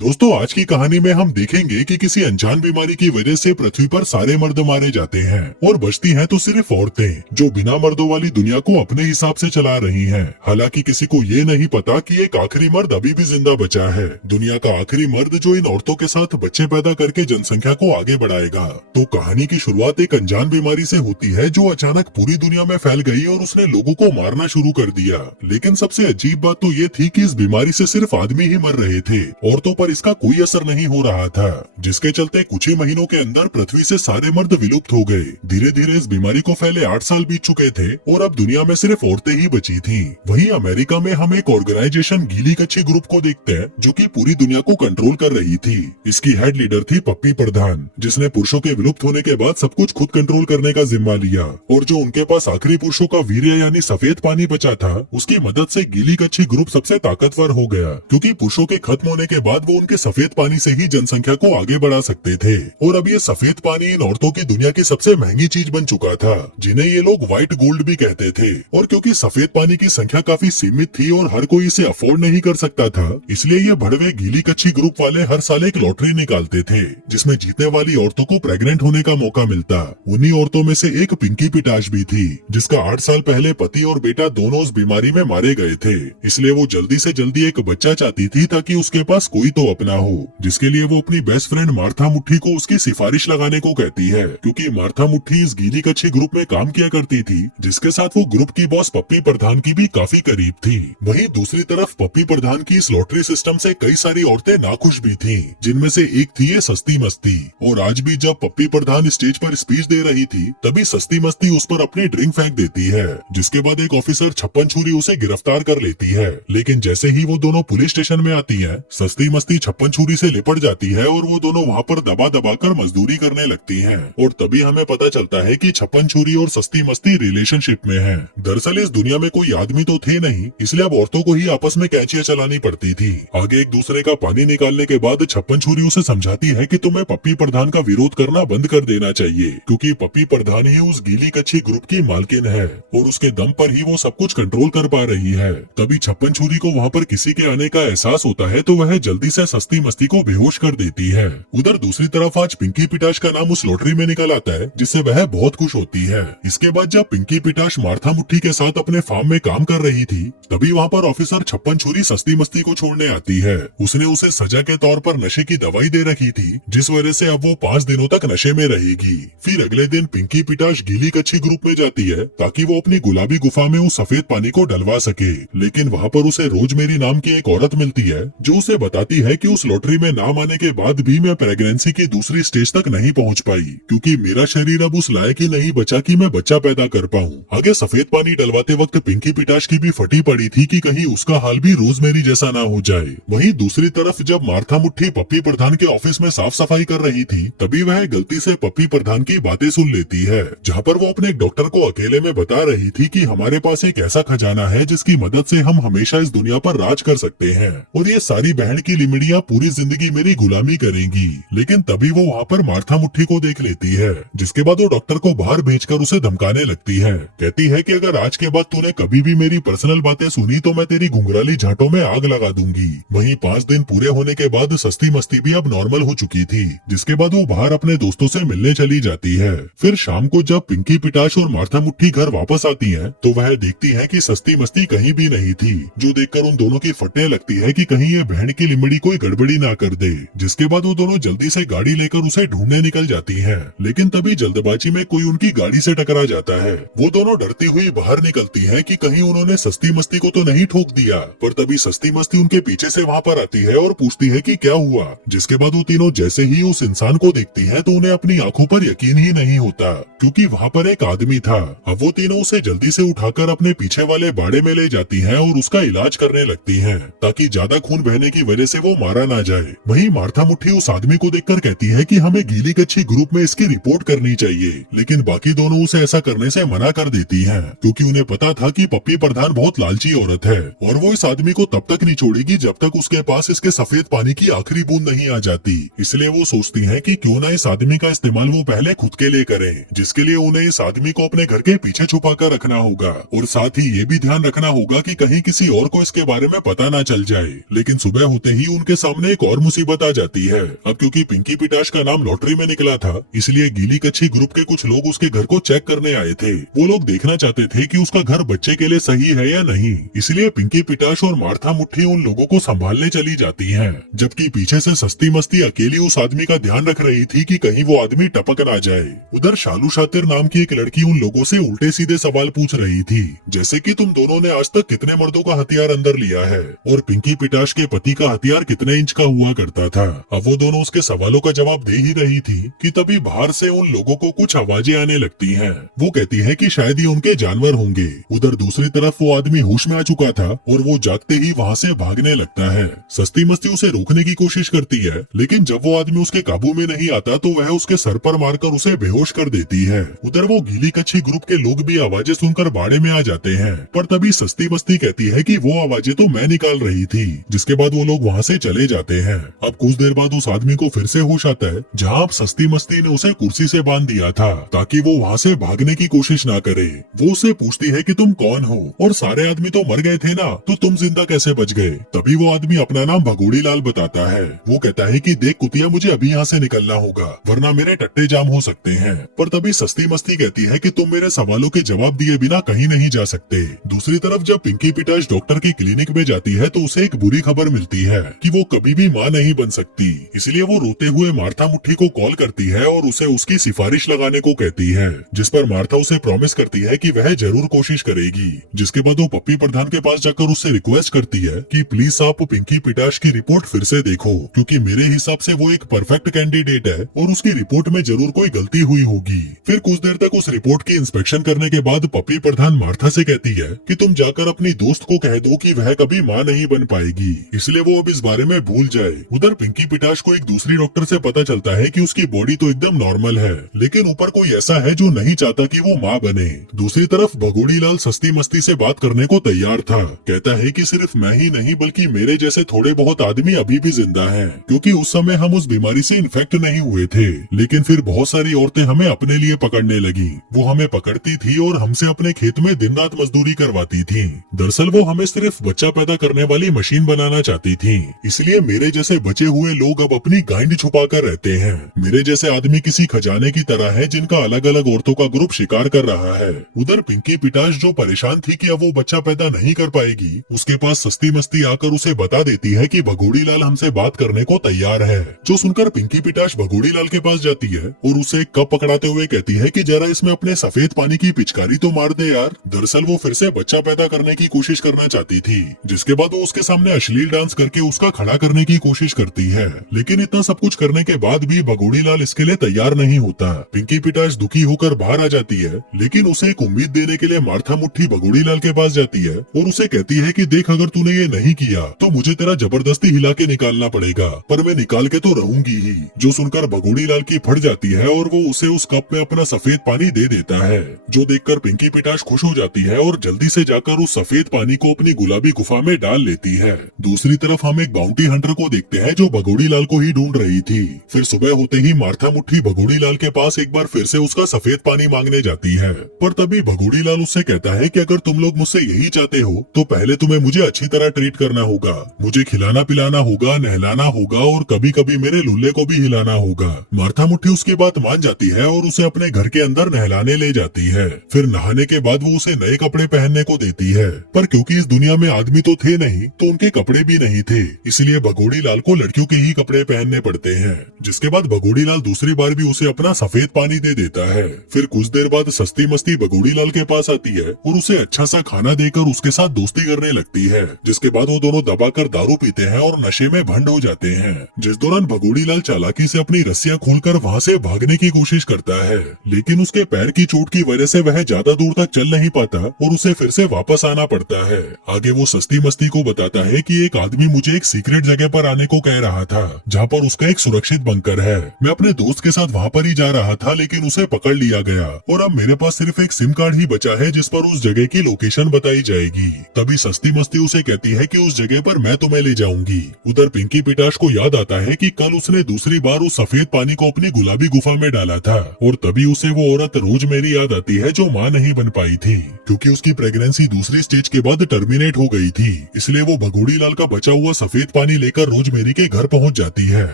दोस्तों, आज की कहानी में हम देखेंगे कि किसी अनजान बीमारी की वजह से पृथ्वी पर सारे मर्द मारे जाते हैं और बचती हैं तो सिर्फ औरतें, जो बिना मर्दों वाली दुनिया को अपने हिसाब से चला रही हैं। हालांकि किसी को ये नहीं पता कि एक आखिरी मर्द अभी भी जिंदा बचा है, दुनिया का आखिरी मर्द जो इन औरतों के साथ बच्चे पैदा करके जनसंख्या को आगे बढ़ाएगा। तो कहानी की शुरुआत एक अनजान बीमारी से होती है जो अचानक पूरी दुनिया में फैल गई और उसने लोगों को मारना शुरू कर दिया। लेकिन सबसे अजीब बात तो ये थी कि इस बीमारी से सिर्फ आदमी ही मर रहे थे, औरतों पर इसका कोई असर नहीं हो रहा था, जिसके चलते कुछ ही महीनों के अंदर पृथ्वी से सारे मर्द विलुप्त हो गए। धीरे धीरे इस बीमारी को फैले 8 साल बीत चुके थे और अब दुनिया में सिर्फ औरतें ही बची थीं। वहीं अमेरिका में हम एक ऑर्गेनाइजेशन गीली कच्छी ग्रुप को देखते हैं जो कि पूरी दुनिया को कंट्रोल कर रही थी। इसकी हेड लीडर थी पप्पी प्रधान, जिसने पुरुषों के विलुप्त होने के बाद सब कुछ खुद कंट्रोल करने का जिम्मा लिया और जो उनके पास आखिरी पुरुषों का वीर्य यानी सफेद पानी बचा था, उसकी मदद से गीली कच्छी ग्रुप सबसे ताकतवर हो गया, क्योंकि पुरुषों के खत्म होने के बाद वो उनके सफेद पानी से ही जनसंख्या को आगे बढ़ा सकते थे। और अब ये सफेद पानी इन औरतों की दुनिया की सबसे महंगी चीज बन चुका था, जिन्हें ये लोग व्हाइट गोल्ड भी कहते थे। और क्योंकि सफेद पानी की संख्या काफी सीमित थी और हर कोई इसे अफोर्ड नहीं कर सकता था, इसलिए ये भड़वे गीली कच्छी ग्रुप वाले हर साल एक लॉटरी निकालते थे, जिसमें जीतने वाली औरतों को प्रेग्नेंट होने का मौका मिलता। उन्हीं औरतों में से एक पिंकी पिटाश भी थी, जिसका 8 साल पहले पति और बेटा दोनों उस बीमारी में मारे गए थे। इसलिए वो जल्दी से जल्दी एक बच्चा चाहती थी ताकि उसके पास कोई तो अपना हो, जिसके लिए वो अपनी बेस्ट फ्रेंड मार्था मुट्ठी को उसकी सिफारिश लगाने को कहती है, क्योंकि मार्था मुट्ठी इस गीली कच्छी ग्रुप में काम किया करती थी, जिसके साथ वो ग्रुप की बॉस पप्पी प्रधान की भी काफी करीब थी। वहीं दूसरी तरफ पप्पी प्रधान की इस लॉटरी सिस्टम से कई सारी औरतें नाखुश भी थीं, जिनमें से एक थी ये सस्ती मस्ती। और आज भी जब पप्पी प्रधान स्टेज पर स्पीच दे रही थी, तभी सस्ती मस्ती उस पर अपनी ड्रिंक फेंक देती है, जिसके बाद एक ऑफिसर छप्पन छुरी उसे गिरफ्तार कर लेती है। लेकिन जैसे ही वो दोनों पुलिस स्टेशन में आती है, सस्ती मस्ती छप्पन छुरी से लिपट जाती है और वो दोनों वहाँ पर दबा दबा कर मजदूरी करने लगती हैं। और तभी हमें पता चलता है कि छप्पन छुरी और सस्ती मस्ती रिलेशनशिप में है। दरअसल इस दुनिया में कोई आदमी तो थे नहीं, इसलिए अब औरतों को ही आपस में कैचियां चलानी पड़ती थी। आगे एक दूसरे का पानी निकालने के बाद छप्पन छुरी उसे समझाती है कि तुम्हें पप्पी प्रधान का विरोध करना बंद कर देना चाहिए, क्योंकि पप्पी प्रधान ही उस गीली कच्छी ग्रुप की मालकिन है और उसके दम पर ही वो सब कुछ कंट्रोल कर पा रही है। तभी छप्पन छुरी को वहाँ पर किसी के आने का एहसास होता है, तो वह जल्दी से सस्ती मस्ती को बेहोश कर देती है। उधर दूसरी तरफ आज पिंकी पिटाश का नाम उस लॉटरी में निकल आता है, जिससे वह बहुत खुश होती है। इसके बाद जब पिंकी पिटाश मार्था मुट्ठी के साथ अपने फार्म में काम कर रही थी, तभी वहाँ पर ऑफिसर छप्पन छुरी सस्ती मस्ती को छोड़ने आती है। उसने उसे सजा के तौर पर नशे की दवाई दे रखी थी, जिस वजह से अब वो 5 दिनों तक नशे में रहेगी। फिर अगले दिन पिंकी पिटाश गीली कच्छी ग्रुप में जाती है ताकि वो अपनी गुलाबी गुफा में उस सफेद पानी को डलवा सके। लेकिन वहाँ पर उसे रोजमेरी नाम की एक औरत मिलती है, जो उसे बताती है कि उस लॉटरी में नाम आने के बाद भी मैं प्रेगनेंसी की दूसरी स्टेज तक नहीं पहुंच पाई, क्योंकि मेरा शरीर अब उस लायक ही नहीं बचा कि मैं बच्चा पैदा कर पाऊं। आगे सफेद पानी डलवाते वक्त पिंकी पिटाश की भी फटी पड़ी थी कि कहीं उसका हाल भी रोजमेरी जैसा ना हो जाए। वहीं दूसरी तरफ जब मार्था मुट्ठी पप्पी प्रधान के ऑफिस में साफ सफाई कर रही थी, तभी वह गलती से पप्पी प्रधान की बातें सुन लेती है, जहाँ पर वो अपने एक डॉक्टर को अकेले में बता रही थी कि हमारे पास एक ऐसा खजाना है जिसकी मदद से हम हमेशा इस दुनिया पर राज कर सकते हैं और ये सारी बहन की लिमड़ियाँ पूरी जिंदगी मेरी गुलामी करेंगी। लेकिन तभी वो वहाँ पर मार्था मुट्ठी को देख लेती है, जिसके बाद वो डॉक्टर को बाहर भेजकर उसे धमकाने लगती है। कहती है कि अगर आज के बाद तूने कभी भी मेरी पर्सनल बातें सुनी तो मैं तेरी घुंघराली झांटों में आग लगा दूंगी। वहीं 5 दिन पूरे होने के बाद सस्ती मस्ती भी अब नॉर्मल हो चुकी थी, जिसके बाद वो बाहर अपने दोस्तों से मिलने चली जाती है। फिर शाम को जब पिंकी पिटाश और मार्था मुट्ठी घर वापस आती है, तो वह देखती है कि सस्ती मस्ती कहीं भी नहीं थी, जो देखकर उन दोनों की फटने लगती है कि कहीं ये बहन की लिमड़ी कोई गड़बड़ी ना कर दे। जिसके बाद वो दोनों जल्दी से गाड़ी लेकर उसे ढूंढने निकल जाती हैं। लेकिन तभी जल्दबाजी में कोई उनकी गाड़ी से टकरा जाता है। वो दोनों डरती हुई बाहर निकलती हैं कि कहीं उन्होंने सस्ती मस्ती को तो नहीं ठोक दिया, पर तभी सस्ती मस्ती उनके पीछे से वहाँ पर आती है और पूछती है कि क्या हुआ। जिसके बाद वो तीनों जैसे ही उस इंसान को देखती हैं, तो उन्हें अपनी आंखों पर यकीन ही नहीं होता, क्योंकि वहाँ पर एक आदमी था। अब वो तीनों उसे जल्दी से उठाकर अपने पीछे वाले बाड़े में ले जाती हैं और उसका इलाज करने लगती हैं, ताकि ज्यादा खून बहने की वजह से वो मारा ना जाए। वहीं मार्था मुट्ठी उस आदमी को देखकर कहती है कि हमें गीली कच्छी ग्रुप में इसकी रिपोर्ट करनी चाहिए, लेकिन बाकी दोनों उसे ऐसा करने से मना कर देती हैं, क्योंकि उन्हें पता था कि पप्पी प्रधान बहुत लालची औरत है और वो इस आदमी को तब तक नहीं छोड़ेगी जब तक उसके पास इसके सफेद पानी की आखिरी बूंद नहीं आ जाती। इसलिए वो सोचती हैं कि क्यों ना इस आदमी का इस्तेमाल वो पहले खुद के लिए करें, जिसके लिए उन्हें इस आदमी को अपने घर के पीछे छुपा कर रखना होगा और साथ ही ये भी ध्यान रखना होगा कि कहीं किसी और को इसके बारे में पता ना चल जाए। लेकिन सुबह होते ही उनके के सामने एक और मुसीबत आ जाती है। अब क्योंकि पिंकी पिटाश का नाम लॉटरी में निकला था, इसलिए गीली कच्छी ग्रुप के कुछ लोग उसके घर को चेक करने आए थे। वो लोग देखना चाहते थे कि उसका घर बच्चे के लिए सही है या नहीं। इसलिए पिंकी पिटाश और मार्था मुट्ठी उन लोगों को संभालने चली जाती हैं, जबकि पीछे से सस्ती मस्ती अकेली उस आदमी का ध्यान रख रही थी कि कहीं वो आदमी टपक ना जाए। उधर शालू शातिर नाम की एक लड़की उन लोगों से उल्टे सीधे सवाल पूछ रही थी, जैसे कि तुम दोनों ने आज तक कितने मर्दों का हथियार अंदर लिया है और पिंकी पिटाश के पति का हथियार कितने इंच का हुआ करता था। अब वो दोनों उसके सवालों का जवाब दे ही रही थी कि तभी बाहर से उन लोगों को कुछ आवाजें आने लगती हैं। वो कहती है कि शायद ये उनके जानवर होंगे। उधर दूसरी तरफ वो आदमी होश में आ चुका था और वो जागते ही वहाँ से भागने लगता है। सस्ती मस्ती उसे रोकने की कोशिश करती है, लेकिन जब वो आदमी उसके काबू में नहीं आता तो वह उसके सर पर मारकर उसे बेहोश कर देती है। उधर वो गीली कच्छी ग्रुप के लोग भी आवाजें सुनकर बाड़े में आ जाते हैं, पर तभी सस्ती मस्ती कहती है कि वो आवाजें तो मैं निकाल रही थी। जिसके बाद वो लोग वहाँ से चले जाते हैं। अब कुछ देर बाद उस आदमी को फिर से होश आता है, जहाँ अब सस्ती मस्ती ने उसे कुर्सी से बांध दिया था ताकि वो वहाँ से भागने की कोशिश ना करे। वो उससे पूछती है कि तुम कौन हो और सारे आदमी तो मर गए थे ना, तो तुम जिंदा कैसे बच गए। तभी वो आदमी अपना नाम भगोड़ी लाल बताता है। वो कहता है कि देख कुतिया, मुझे अभी यहाँ से निकलना होगा वरना मेरे टट्टे जाम हो सकते हैं। पर तभी सस्ती मस्ती कहती है कि तुम मेरे सवालों के जवाब दिए बिना कहीं नहीं जा सकते। दूसरी तरफ जब पिंकी पिटाश डॉक्टर की क्लिनिक में जाती है तो उसे एक बुरी खबर मिलती है कि वो कभी भी माँ नहीं बन सकती। इसलिए वो रोते हुए मार्था मुट्ठी को कॉल करती है और उसे उसकी सिफारिश लगाने को कहती है, जिस पर मार्था उसे प्रॉमिस करती है कि वह जरूर कोशिश करेगी। जिसके बाद वो पप्पी प्रधान के पास जाकर उससे रिक्वेस्ट करती है कि प्लीज आप पिंकी पिटाश की रिपोर्ट फिर से देखो, क्योंकि मेरे हिसाब से वो एक परफेक्ट कैंडिडेट है और उसकी रिपोर्ट में जरूर कोई गलती हुई होगी। फिर कुछ देर तक उस रिपोर्ट की इंस्पेक्शन करने के बाद पप्पी प्रधान मार्था से कहती है कि तुम जाकर अपनी दोस्त को कह दो कि वह कभी माँ नहीं बन पाएगी, इसलिए वो अब इस बारे में भूल जाए। उधर पिंकी पिटाश को एक दूसरी डॉक्टर से पता चलता है कि उसकी बॉडी तो एकदम नॉर्मल है, लेकिन ऊपर कोई ऐसा है जो नहीं चाहता कि वो माँ बने। दूसरी तरफ भगोड़ी लाल सस्ती मस्ती से बात करने को तैयार था। कहता है कि सिर्फ मैं ही नहीं बल्कि मेरे जैसे थोड़े बहुत आदमी अभी भी जिंदा हैं, क्योंकि उस समय हम उस बीमारी से इन्फेक्ट नहीं हुए थे, लेकिन फिर बहुत सारी औरतें हमें अपने लिए पकड़ने लगी। वो हमें पकड़ती थी और हमसे अपने खेत में दिन रात मजदूरी करवाती थी। दरअसल वो हमें सिर्फ बच्चा पैदा करने वाली मशीन बनाना चाहती थी, इसलिए मेरे जैसे बचे हुए लोग अब अपनी गांड छुपा कर रहते हैं। मेरे जैसे आदमी किसी खजाने की तरह है जिनका अलग अलग औरतों का ग्रुप शिकार कर रहा है। उधर पिंकी पिटाश जो परेशान थी कि अब वो बच्चा पैदा नहीं कर पाएगी, उसके पास सस्ती मस्ती आकर उसे बता देती है कि भगोड़ी लाल हमसे बात करने को तैयार है। जो सुनकर पिंकी पिटाश भगोड़ी लाल के पास जाती है और उसे एक कप पकड़ाते हुए कहती है कि जरा इसमें अपने सफेद पानी की पिचकारी तो मार दे यार। दरअसल वो फिर से बच्चा पैदा करने की कोशिश करना चाहती थी। जिसके बाद वो उसके सामने अश्लील डांस करके उसका खड़ा करने की कोशिश करती है, लेकिन इतना सब कुछ करने के बाद भी भगोड़ी लाल इसके लिए तैयार नहीं होता। पिंकी पिटाश दुखी होकर बाहर आ जाती है, लेकिन उसे एक उम्मीद देने के लिए मार्था मुट्ठी भगोड़ी लाल के पास जाती है और उसे कहती है कि देख, अगर तूने ये नहीं किया तो मुझे तेरा जबरदस्ती हिला के निकालना पड़ेगा, पर मैं निकाल के तो रहूंगी ही। जो सुनकर भगोड़ी लाल की फट जाती है और वो उसे उस कप में अपना सफेद पानी दे देता है। जो देखकर पिंकी पिटाश खुश हो जाती है और जल्दी से जाकर उस सफेद पानी को अपनी गुलाबी गुफा में डाल लेती है। दूसरी तरफ हम एक बाउंटी हंटर को देखते हैं जो भगोड़ी लाल को ही ढूंढ रही थी। फिर सुबह होते ही मार्था मुट्ठी भगोड़ी लाल के पास एक बार फिर से उसका सफेद पानी मांगने जाती है, पर तभी भगोड़ी लाल उससे कहता है कि अगर तुम लोग मुझसे यही चाहते हो तो पहले तुम्हें मुझे अच्छी तरह ट्रीट करना होगा, मुझे खिलाना पिलाना होगा, नहलाना होगा और कभी कभी मेरे लुल्ले को भी हिलाना होगा। मार्था मुट्ठी उसकी बात मान जाती है और उसे अपने घर के अंदर नहलाने ले जाती है। फिर नहाने के बाद वो उसे नए कपड़े पहनने को देती है, पर क्योंकि इस दुनिया में आदमी तो थे नहीं तो उनके कपड़े भी नहीं थे, इसलिए भगोड़ी लाल को लड़कियों के ही कपड़े पहनने पड़ते हैं। जिसके बाद भगोड़ी लाल दूसरी बार भी उसे अपना सफेद पानी दे देता है। फिर कुछ देर बाद सस्ती मस्ती भगोड़ी लाल के पास आती है और उसे अच्छा सा खाना देकर उसके साथ दोस्ती करने लगती है। जिसके बाद वो दोनों दबाकर दारू पीते हैं और नशे में भंड हो जाते हैं। जिस दौरान भगोड़ी लाल चालाकी से अपनी रस्सियां खोलकर वहाँ से भागने की कोशिश करता है, लेकिन उसके पैर की चोट की वजह से वह ज्यादा दूर तक चल नहीं पाता और उसे फिर से वापस आना पड़ता है। आगे वो सस्ती मस्ती को बताता है कि एक आदमी मुझे एक सीक्रेट जगह पर आने को कह रहा था जहाँ पर उसका एक सुरक्षित बंकर है। मैं अपने दोस्त के साथ वहाँ पर ही जा रहा था, लेकिन उसे पकड़ लिया गया और अब मेरे पास सिर्फ एक सिम कार्ड ही बचा है जिस पर उस जगह की लोकेशन बताई जाएगी। तभी सस्ती मस्ती उसे कहती है कि उस जगह पर मैं तुम्हें ले जाऊंगी। उधर पिंकी पिटाश को याद आता है कि कल उसने दूसरी बार उस सफेद पानी को अपनी गुलाबी गुफा में डाला था और तभी उसे वो औरत रोज मेरी याद आती है जो माँ नहीं बन पाई थी, क्योंकि उसकी प्रेगनेंसी दूसरी स्टेज के बाद टर्मिनेट हो गई थी। इसलिए वो भगोड़ी लाल का बचा हुआ सफेद पानी लेकर रोजमेरी के घर पहुंच जाती है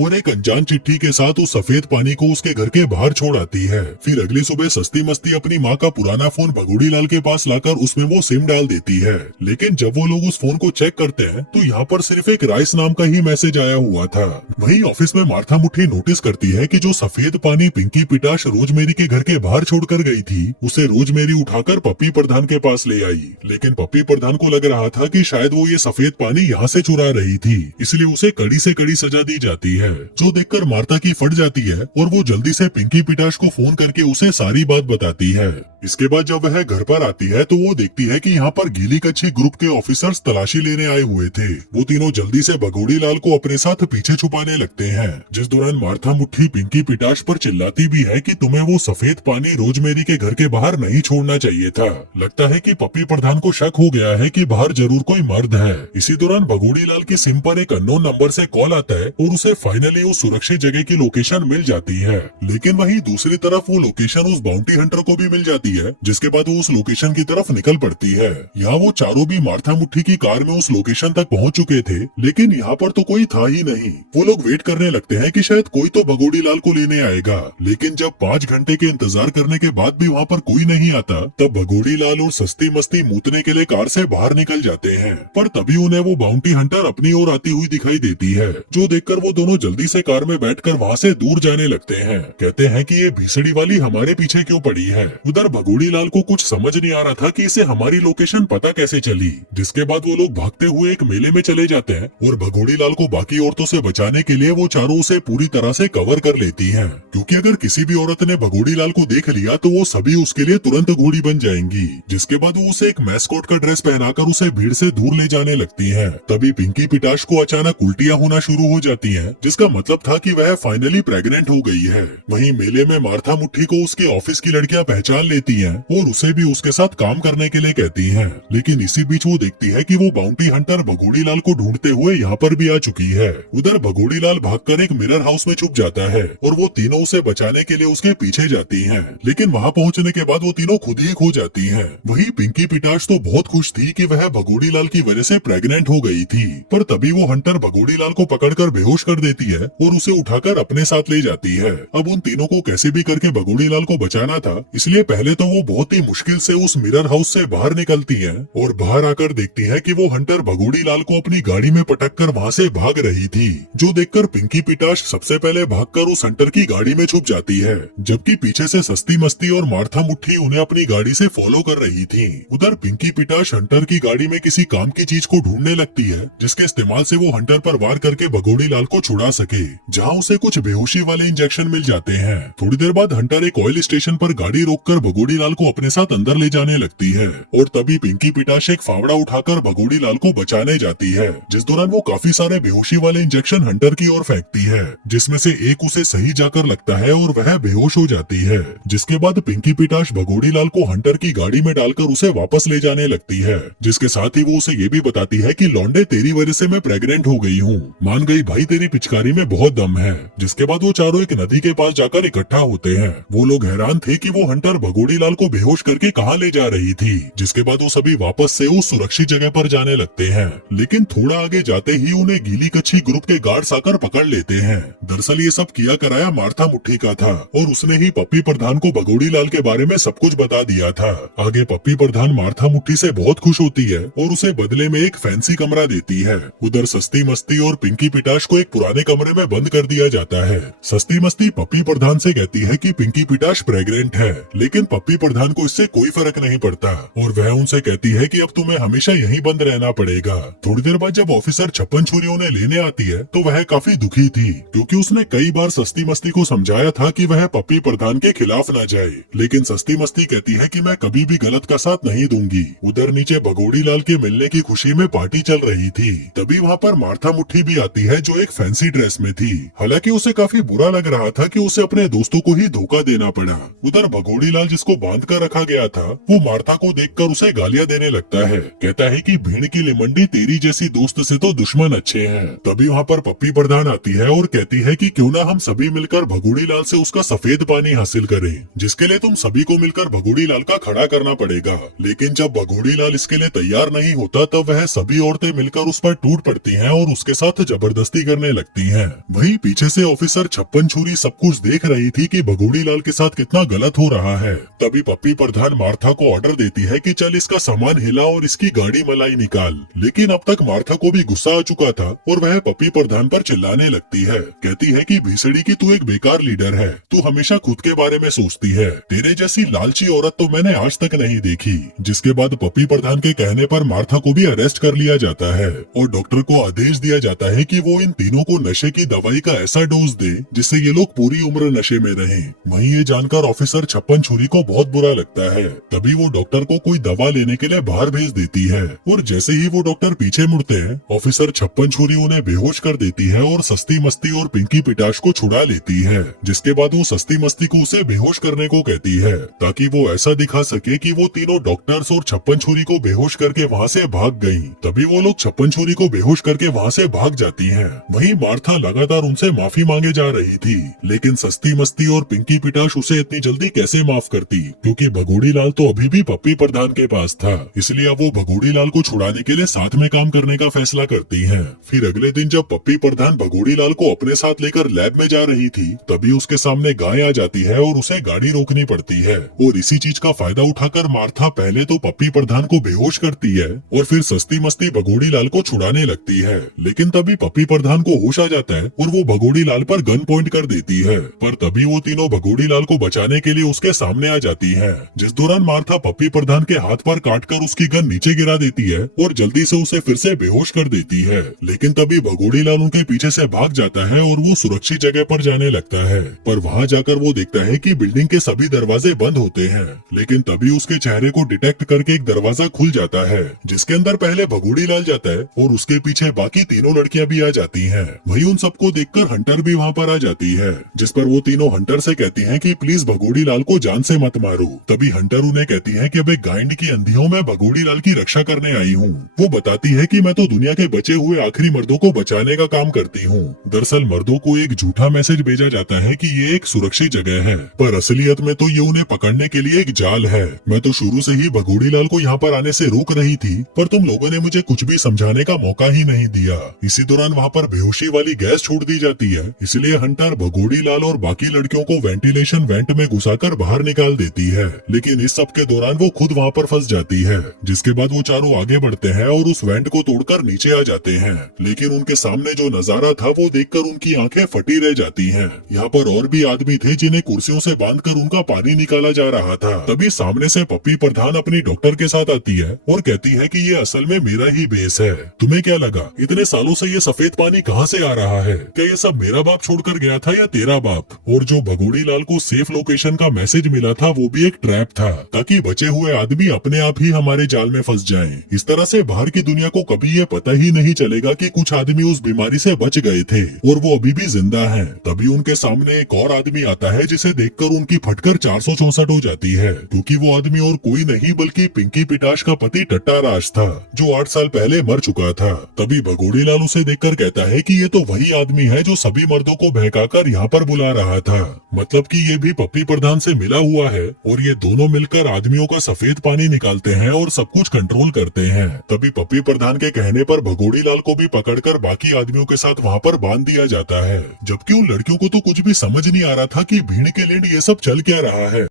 और एक अनजान चिट्ठी के साथ उस सफेद पानी को उसके घर के बाहर छोड़ आती है। फिर अगली सुबह सस्ती मस्ती अपनी माँ का पुराना फोन भगोड़ी लाल के पास लाकर उसमें वो सिम डाल देती है। लेकिन जब वो लोग उस फोन को चेक करते हैं तो यहाँ पर सिर्फ एक राइस नाम का ही मैसेज आया हुआ था। वहीं ऑफिस में मार्था मुट्ठी नोटिस करती है कि जो सफेद पानी पिंकी पिटाश रोजमेरी के घर के बाहर छोड़कर गई थी उसे रोजमेरी उठाकर पप्पी प्रधान के पास ले आई। लेकिन पप्पी प्रधान को लग रहा था कि शायद वो ये सफेद पानी यहाँ से चुरा रही थी, इसलिए उसे कड़ी से कड़ी सजा दी जाती है, जो देखकर मार्था की फट जाती है और वो जल्दी से पिंकी पिटाश को फोन करके उसे सारी बात बताती है। इसके बाद जब वह घर पर आती है तो वो देखती है कि यहाँ पर गीली कच्छी ग्रुप के ऑफिसर्स तलाशी लेने आए हुए थे। वो तीनों जल्दी से भगोड़ी लाल को अपने साथ पीछे छुपाने लगते हैं, जिस दौरान मार्था मुट्ठी पिंकी पिटाश पर चिल्लाती भी है कि तुम्हें वो सफेद पानी रोजमेरी के घर के बाहर नहीं छोड़ना चाहिए था। लगता है कि पप्पी प्रधान को शक हो गया है कि बाहर जरूर कोई मर्द है। इसी दौरान भगोड़ी लाल की सिम पर एक अननोन नंबर से कॉल आता है और उसे फाइनली उस सुरक्षित जगह की लोकेशन मिल जाती है। लेकिन वहीं दूसरी तरफ वो लोकेशन उस बाउंटी हंटर को भी मिल जाती है, जिसके बाद वो उस लोकेशन की तरफ निकल पड़ती है। यहाँ वो चारों भी मार्था मुट्ठी की कार में उस लोकेशन तक पहुँच चुके थे, लेकिन यहाँ पर तो कोई था ही नहीं। वो लोग वेट करने लगते हैं कि शायद कोई तो भगोड़ी लाल को लेने आएगा, लेकिन जब 5 घंटे के इंतजार करने के बाद भी वहाँ पर कोई नहीं आता, तब भगोड़ी लाल और सस्ती मस्ती मूतने के लिए कार से बाहर निकल जाते हैं। पर तभी उन्हें वो बाउंटी हंटर अपनी ओर आती हुई दिखाई देती है, जो देखकर वो दोनों जल्दी से कार में बैठकर वहाँ से दूर जाने लगते हैं। कहते हैं कि ये भीसड़ी वाली हमारे पीछे क्यों पड़ी है। उधर भगोड़ी लाल को कुछ समझ नहीं आ रहा था कि इसे हमारी लोकेशन पता कैसे चली। जिसके बाद वो लोग भागते हुए एक मेले में चले जाते हैं और भगोड़ी लाल को बाकी औरतों से बचाने के लिए वो चारों उसे पूरी तरह से कवर कर लेती हैं, क्योंकि अगर किसी भी औरत ने भगोड़ी लाल को देख लिया तो वो सभी उसके लिए तुरंत घोड़ी बन जाएंगी। जिसके बाद वो उसे एक मैस्कॉट का ड्रेस पहनाकर उसे भीड़ से दूर ले जाने लगती हैं। तभी पिंकी पिटाश को अचानक उल्टियां होना शुरू हो जाती हैं, जिसका मतलब था कि वह फाइनली प्रेग्नेंट हो गई है। वहीं मेले में मार्था मुट्ठी को उसके ऑफिस की लड़कियां पहचान लेती हैं और उसे भी उसके साथ काम करने के लिए कहती हैं। लेकिन इसी बीच वो देखती है कि वो बाउंटी हंटर भगोड़ी लाल को ढूंढते हुए यहाँ पर भी आ चुकी है। उधर भगोड़ी लाल भागकर एक मिरर हाउस में छुप जाता है और वो तीनों उसे बचाने के लिए उसके पीछे जाती हैं। लेकिन वहाँ पहुँचने के बाद वो तीनों खुद ही खो जाती हैं। वहीं पिंकी पिटाश तो बहुत खुश थी कि वह भगोड़ी लाल की वजह से प्रेग्नेंट हो गई थी, पर तभी वो हंटर भगोड़ी लाल को पकड़कर बेहोश कर देती है और उसे उठाकर अपने साथ ले जाती है। अब उन तीनों को कैसे भी करके भगोड़ी लाल को बचाना था, इसलिए पहले तो वो बहुत ही मुश्किल से उस मिरर हाउस से बाहर निकलती हैं और बाहर आकर देखती है कि वो हंटर भगोड़ी लाल को अपनी गाड़ी में पटककर वहाँ से भाग रही थी, जो देखकर पिंकी पिटाश सबसे पहले भागकर उस हंटर की गाड़ी में छुप जाती है, जबकि पीछे से सस्ती मस्ती और मार्था मुट्ठी उन्हें अपनी गाड़ी से फॉलो कर रही थी। उधर पिंकी पिटाश हंटर की गाड़ी में किसी काम की चीज को ढूंढने लगती है, जिसके इस्तेमाल से वो हंटर पर वार करके भगोड़ी लाल को छुड़ा सके, जहाँ उसे कुछ बेहोशी वाले इंजेक्शन मिल जाते हैं। थोड़ी देर बाद हंटर एक ऑयल स्टेशन पर गाड़ी रोककर भगोड़ी लाल को अपने साथ अंदर ले जाने लगती है और तभी पिंकी पिटाश एक फावड़ा उठाकर भगोड़ी लाल को बचाने जाती है, जिस दौरान वो काफी सारे बेहोशी वाले इंजेक्शन हंटर की ओर फेंकती है, जिसमें से एक उसे सही जाकर लगता है और वह बेहोश हो जाती है। जिसके बाद पिंकी पिटाश भगोड़ी लाल को हंटर की गाड़ी में डालकर उसे वापस ले जाने लगती है, जिसके साथ ही वो उसे ये भी बताती है कि लौंडे तेरी वजह से मैं प्रेग्नेंट हो गई हूँ, मान गई भाई तेरी पिचकारी में बहुत दम है। जिसके बाद वो चारों एक नदी के पास जाकर इकट्ठा होते हैं। वो लोग हैरान थे कि वो हंटर भगोड़ी लाल को बेहोश करके कहाँ ले जा रही थी। जिसके बाद वो सभी वापस से उस सुरक्षित जगह पर जाने लगते हैं, लेकिन थोड़ा आगे जाते ही उन्हें गीली कच्छी ग्रुप के गार्ड्स आकर पकड़ लेते हैं। दरअसल ये सब किया कराया मार्था मुट्ठी का था और उसने ही पप्पी प्रधान को भगोड़ी लाल के बारे में सब कुछ बता दिया था। आगे पप्पी प्रधान मार्था मुट्ठी से बहुत खुश होती है और उसे बदले में एक फैंसी कमरा देती है। उधर सस्ती मस्ती और पिंकी पिटाश को एक पुराने कमरे में बंद कर दिया जाता है। सस्ती मस्ती पप्पी प्रधान से कहती है कि पिंकी पिटाश प्रेग्नेंट है, लेकिन पप्पी प्रधान को इससे कोई फर्क नहीं पड़ता और वह उनसे कहती है कि अब तुम्हें हमेशा यहीं बंद रहना पड़ेगा। थोड़ी देर बाद जब ऑफिसर छप्पन छुरी उन्हें लेने आती है तो वह काफी दुखी थी, क्योंकि उसने कई बार सस्ती मस्ती को समझाया था कि वह पप्पी प्रधान के खिलाफ न जाए, लेकिन सस्ती मस्ती कहती है कि मैं कभी भी गलत का साथ नहीं दूंगी। उधर नीचे भगोड़ी लाल के मिलने की खुशी में पार्टी चल रही थी। तभी वहाँ पर मार्था मुट्ठी भी आती है, जो एक फैंसी ड्रेस में थी। हालांकि उसे काफी बुरा लग रहा था कि उसे अपने दोस्तों को ही धोखा देना पड़ा। उधर भगोड़ी लाल जिसको बांध कर रखा गया था, वो मार्था को देखकर उसे गालियां देने लगता है। कहता है कि भीड़ की लिमंडी तेरी जैसी दोस्त से तो दुश्मन अच्छे हैं। तभी वहाँ पर पप्पी प्रधान आती है और कहती है कि क्यों ना हम सभी मिलकर भगोड़ी लाल से उसका सफेद पानी हासिल करें, जिसके लिए तुम सभी को मिलकर भगोड़ी लाल का खड़ा करना पड़ेगा। लेकिन जब भगोड़ी लाल इसके लिए तैयार नहीं होता, तब वह सभी औरतें मिलकर उस पर टूट पड़ती हैं और उसके साथ जबरदस्ती करने लगती हैं। वहीं पीछे से ऑफिसर छप्पन छुरी सब कुछ देख रही थी कि भगोड़ी लाल के साथ कितना गलत हो रहा है। तभी पप्पी प्रधान मार्था को ऑर्डर देती है कि चल इसका सामान हिला और इसकी गाड़ी मलाई निकाल। लेकिन अब तक मार्था को भी गुस्सा आ चुका था और वह पप्पी प्रधान पर चिल्लाने लगती है। कहती है कि भीसड़ी की तू एक बेकार लीडर है, तू हमेशा खुद के बारे में सोचती है, तेरे जैसी लालची औरत तो मैंने आज तक नहीं देखी। जिसके बाद पप्पी प्रधान के कहने पर मार्था को भी अरेस्ट कर लिया जाता है और डॉक्टर को आदेश दिया जाता है कि वो इन तीनों को नशे की दवाई का ऐसा डोज दे जिससे ये लोग पूरी उम्र नशे में रहें। वहीं ये जानकर ऑफिसर छप्पन छुरी को बहुत बुरा लगता है। तभी वो डॉक्टर को कोई दवा लेने के लिए बाहर भेज देती है और जैसे ही वो डॉक्टर पीछे मुड़ते हैं ऑफिसर छप्पन छुरी उन्हें बेहोश कर देती है और सस्ती मस्ती और पिंकी पिटाश को छुड़ा लेती है। जिसके बाद वो सस्ती मस्ती को उसे बेहोश करने को कहती है ताकि वो ऐसा दिखा सके कि वो तीनों डॉक्टर्स और छप्पन छुरी को बेहोश करके वहाँ से भाग गयी। तभी वो लोग छप्पन छुरी को बेहोश करके वहाँ से भाग जाती है। वहीं मार्था लगातार उनसे माफी मांगे जा रही थी, लेकिन सस्ती मस्ती और पिंकी पिटाश उसे इतनी जल्दी कैसे माफ करती, क्योंकि भगोड़ी लाल तो अभी भी पप्पी प्रधान के पास था। इसलिए अब वो भगोड़ी लाल को छुड़ाने के लिए साथ में काम करने का फैसला करती हैं। फिर अगले दिन जब पप्पी प्रधान भगोड़ी लाल को अपने साथ लेकर लैब में जा रही थी तभी उसके सामने गाय आ जाती है और उसे गाड़ी रोकनी पड़ती है और इसी चीज का फायदा उठाकर मार्था पहले तो पप्पी प्रधान को बेहोश करती है और फिर सस्ती मस्ती भगोड़ी लाल को छुड़ाने लगती है। लेकिन तभी पप्पी प्रधान को होश आ जाता है और वो भगोड़ी लाल पर गन पॉइंट कर देती है, पर तभी वो तीनों भगोड़ी लाल को बचाने के लिए उसके सामने आ जाती है। जिस दौरान मार्था पप्पी प्रधान के हाथ पर काटकर उसकी गन नीचे गिरा देती है और जल्दी से उसे फिर से बेहोश कर देती है। लेकिन तभी भगोड़ी लाल उनके पीछे से भाग जाता है और वो सुरक्षित जगह पर जाने लगता है, पर वहाँ जाकर वो देखता है कि बिल्डिंग के सभी दरवाजे बंद होते हैं। लेकिन तभी उसके चेहरे को डिटेक्ट करके एक दरवाजा खुल जाता है जिसके अंदर पहले भगोड़ी लाल जाता है और उसके पीछे बाकी तीनों लड़कियां भी आ जाती हैं। वहीं उन सबको देखकर हंटर भी वहाँ पर आ जाती है, जिस पर वो तीनों हंटर से कहती हैं कि प्लीज भगोड़ी लाल को जान से मत मारो। तभी हंटर उन्हें कहती है कि अब एक गाइंड की अंधियों में भगोड़ी लाल की रक्षा करने आई हूँ। वो बताती है कि मैं तो दुनिया के बचे हुए आखिरी मर्दों को बचाने का काम करती हूँ। दरअसल मर्दों को एक झूठा मैसेज भेजा जाता है कि ये एक सुरक्षित जगह है, पर असलियत में तो ये उन्हें पकड़ने के लिए एक जाल है। मैं तो शुरू से ही भगोड़ी लाल को यहाँ पर आने से रोक रही थी, पर तुम लोगों ने मुझे कुछ भी समझाने का मौका ही नहीं दिया। इसी दौरान वहाँ पर बेहोशी वाली गैस छोड़ दी जाती है, इसलिए हंटर भगोड़ी लाल और बाकी लड़कियों को वेंटिलेशन वेंट में घुसाकर बाहर निकाल देती है। लेकिन इस सब के दौरान वो खुद वहाँ पर फंस जाती है, जिसके बाद वो चारों आगे बढ़ते हैं और उस वेंट को तोड़कर नीचे आ जाते हैं। लेकिन उनके सामने जो नजारा था वो देखकर उनकी आंखें फटी रह जाती हैं। यहाँ पर और भी आदमी थे जिन्हें कुर्सियों से बांधकर उनका पानी निकाला जा रहा था। तभी सामने से पप्पी प्रधान अपनी डॉक्टर के साथ आती है और कहती है कि ये असल में मेरा ही बेस है। तुम्हें क्या लगा इतने सालों से ये सफेद पानी कहाँ से आ रहा है? क्या ये सब मेरा बाप छोड़कर गया था या तेरा बाप? और जो भगोड़ी लाल को सेफ लोकेशन का मैसेज मिला था वो भी एक ट्रैप था, ताकि बचे हुए आदमी अपने आप ही हमारे जाल में फंस जाएं। इस तरह से बाहर की दुनिया को कभी ये पता ही नहीं चलेगा कि कुछ आदमी उस बीमारी से बच गए थे और वो अभी भी जिंदा हैं। तभी उनके सामने एक और आदमी आता है जिसे देखकर उनकी फटकर 464 हो जाती है, क्योंकि वो आदमी और कोई नहीं बल्कि पिंकी पिटाश का पति टट्टा राज था, जो 8 साल पहले मर चुका था। तभी भगोड़ी लाल उसे देखकर कहता है कि ये तो वही आदमी है जो सभी मर्दों को बहकाकर यहाँ पर बुला रहा था, मतलब कि ये भी पप्पी प्रधान से मिला हुआ है और ये दोनों मिलकर आदमियों का सफेद पानी निकालते हैं और सब कुछ कंट्रोल करते हैं। तभी पप्पी प्रधान के कहने पर भगोड़ी लाल को भी पकड़कर बाकी आदमियों के साथ वहाँ पर बांध दिया जाता है, जबकि उन लड़कियों को तो कुछ भी समझ नहीं आ रहा था कि भीड़ के लिए ये सब चल क्या रहा है।